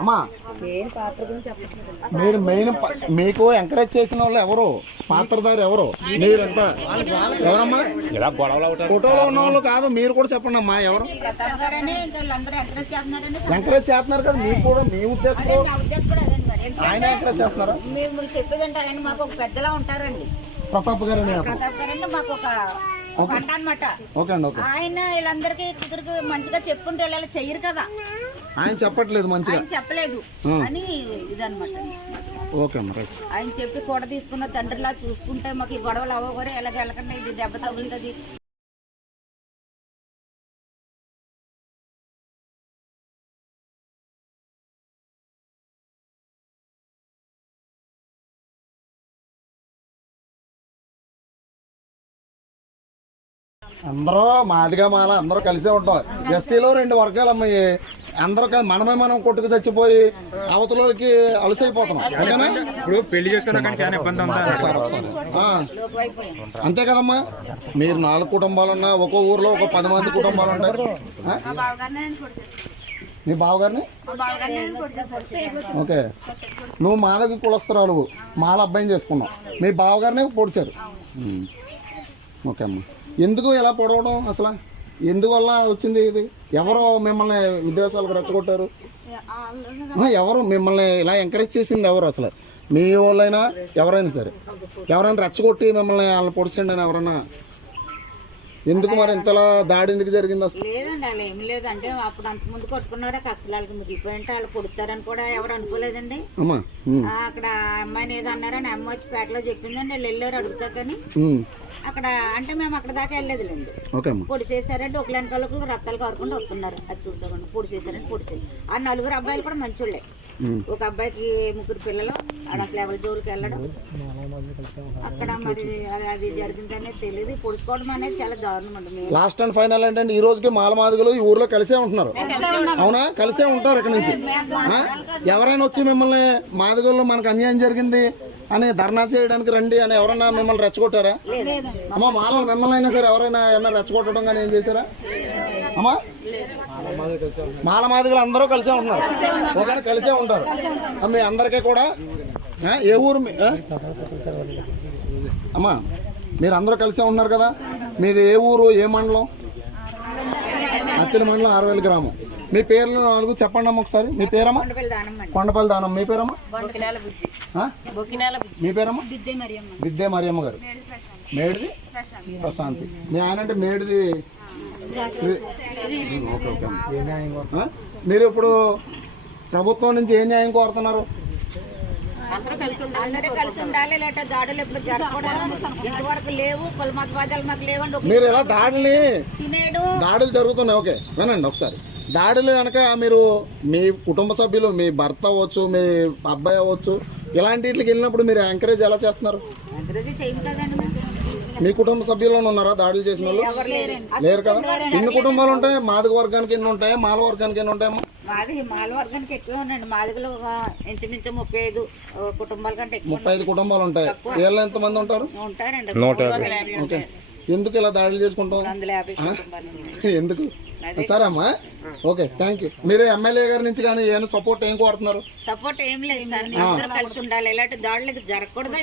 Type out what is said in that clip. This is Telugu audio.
అమ్మా మీరు మెయిన్ మీకు ఎంకరేజ్ చేసిన వాళ్ళు ఎవరు, పాత్రధారి ఎవరు, మీరు ఎంత ఎవరమ్మా? ఫోటోలో ఉన్న వాళ్ళు కాదు, మీరు కూడా చెప్పండి అమ్మా ఎవరు ఎంకరేజ్ చేస్తున్నారు కదా, మీకు కూడా మీ ఉద్దేశం ఆయన ఎంకరేజ్ చేస్తున్నారు. మేము చెప్పేదంటే ఆయన మాకు ఒక పెద్దలా ఉంటారండి, ప్రతాప్ గారు మాకు ఒక అంట అనమాట. ఆయన వీళ్ళందరికీ కుదురుకు మంచిగా చెప్పుకుంటే వీళ్ళు చెయ్యరు కదా, ఆయన చెప్పట్లేదు మంచిగా చెప్పలేదు అని ఇదనమాట. ఆయన చెప్పి కూడా తీసుకున్న తండ్రిలా చూసుకుంటే మాకు ఈ గొడవలు అవ్వకూడదు, ఎలాగ వెళ్ళకుండా ఇది దెబ్బ తగులుతుంది. అందరూ మాదిగా మాల అందరూ కలిసే ఉంటాం. ఎస్సీలో 2 వర్గాలు అమ్మాయి, అందరూ మనమే మనం కొట్టుకు చచ్చిపోయి అవతలకి అలసైపోతున్నాం. ఇప్పుడు పెళ్లి చేసుకోవడానికి అంతే కదమ్మా. మీరు 4 కుటుంబాలు ఉన్నా, ఒక్కో ఊర్లో ఒక 10 మంది కుటుంబాలు ఉంటారు. మీ బావగారిని ఓకే, నువ్వు మాలకి కులస్తురాలు, మాల అబ్బాయిని చేసుకున్నావు, మీ బావగారిని పొడిచారు. ఓకే అమ్మా, ఎందుకు ఇలా పొడవడం, అసలు ఎందువల్ల వచ్చింది ఇది? ఎవరు మిమ్మల్ని విదేశాలకు రెచ్చగొట్టారు? ఎవరు మిమ్మల్ని ఇలా ఎంకరేజ్ చేసింది ఎవరు? అసలు మీ వాళ్ళైనా ఎవరైనా సరే, ఎవరైనా రెచ్చగొట్టి మిమ్మల్ని వాళ్ళని పొడిచండి అని ఎవరన్నా? ఎందుకు మరి ఇంతలా దాడి ఎందుకు జరిగింది అసలు? లేదండి, వాళ్ళు ఏం లేదంటే అప్పుడు అంత ముందు కొట్టుకున్నారా, కక్షలాలకి ముగిపోయింటే వాళ్ళు పొడుతారని కూడా ఎవరు అనుకోలేదండి. అక్కడ అమ్మాయిని ఏదో అన్నారని అమ్మ వచ్చి పేటలో చెప్పిందండి, వాళ్ళు వెళ్ళారు అడుగుతా కానీ అక్కడ అంటే మేము అక్కడ దాకా వెళ్ళలేదులేండి. పొడి చేశారంటే ఒక లేని కలుపులు రక్తాలు కారుకుంటూ వస్తున్నారు, అది చూసామండి. పొడి చేశారంటే పొడి ఆ 4 అబ్బాయిలు కూడా మంచోళ్ళే. ఒక అబ్బాయికి 3 పిల్లలు, అసలు ఎవరి జోలికి వెళ్ళడం అక్కడ మరి అది జరిగిందనేది తెలియదు. పొడుచుకోవడం అనేది చాలా దారుణం అండి. లాస్ట్ అండ్ ఫైనల్ ఏంటంటే ఈ రోజుకి మాలమాదిగలు ఈ ఊర్లో కలిసే ఉంటున్నారు. అవునా? కలిసే ఉంటారు. ఇక్కడ నుంచి ఎవరైనా వచ్చి మిమ్మల్ని మాదిగల్లో మనకు అన్యాయం జరిగింది అని ధర్నా చేయడానికి రండి అని ఎవరైనా మిమ్మల్ని రెచ్చగొట్టారా అమ్మా? మాలలు మిమ్మల్ని అయినా సరే ఎవరైనా ఏమన్నా రెచ్చగొట్టడం కానీ ఏం చేశారా అమ్మా? మాలమాదిగలు అందరూ కలిసే ఉంటున్నారు, ఒకటి కలిసే ఉంటారు. మీ అందరికీ కూడా ఏ ఊరు అమ్మా? మీరు అందరూ కలిసే ఉన్నారు కదా, మీది ఏ ఊరు, ఏ మండలం? అత్తిలి మండలం, ఆర్వేల్ గ్రామం. మీ పేర్లు 4 చెప్పండి అమ్మ ఒకసారి. మీ పేరమ్మా? కొండపల్లి దానం. మీ పేరమ్మా? మీ పేరమ్మా? విద్యే మరియమ్మ గారు. మేడిది ప్రశాంతి. మీ ఆయన అంటే మేడిది. మీరు ఇప్పుడు ప్రభుత్వం నుంచి ఏ న్యాయం కోరుతున్నారు? కలిసి ఉండాలి, లేకపోతే దాడులు ఎప్పుడు జరగకూడదు. ఇంతవరకు లేవు, కులమతవాదాలు మాకు లేవండి. మీరు ఎలా దాడులు జరుగుతున్నాయి? ఓకే వినండి ఒకసారి. దాడులు కనుక మీరు మీ కుటుంబ సభ్యులు, మీ భర్త అవ్వచ్చు, మీ అబ్బాయి అవ్వచ్చు, ఇలాంటి వీటికి వెళ్ళినప్పుడు మీరు ఎంకరేజ్ ఎలా చేస్తున్నారు? మీ కుటుంబ సభ్యుల్లో ఉన్నారా దాడులు చేసిన వాళ్ళు? లేరు కదా. ఎన్ని కుటుంబాలు ఉంటాయి? మాదిగ వర్గానికి ఎన్ని ఉంటాయి, మాల వర్గానికి ఎన్ని ఉంటాయమ్మా? మాల వర్గానికి ఎక్కువ ఉండండి. మాదిగలు ఇంచుమించు 35 కుటుంబాల కంటే 35 కుటుంబాలు ఉంటాయి. వీళ్ళు ఎంతమంది ఉంటారు? ఉంటారండి. ఓకే, ఎందుకు ఇలా దాడులు చేసుకుంటాం? 150 ఎందుకు? సరే అమ్మా, ఓకే, థ్యాంక్ యూ. మీరు ఎమ్మెల్యే గారి నుంచి కానీ ఏమైనా సపోర్ట్ ఏం కోరుతున్నారు? సపోర్ట్ ఏం లేదు సార్, కలిసి ఉండాలి, ఇలాంటి దాడులకు జరగకూడదు.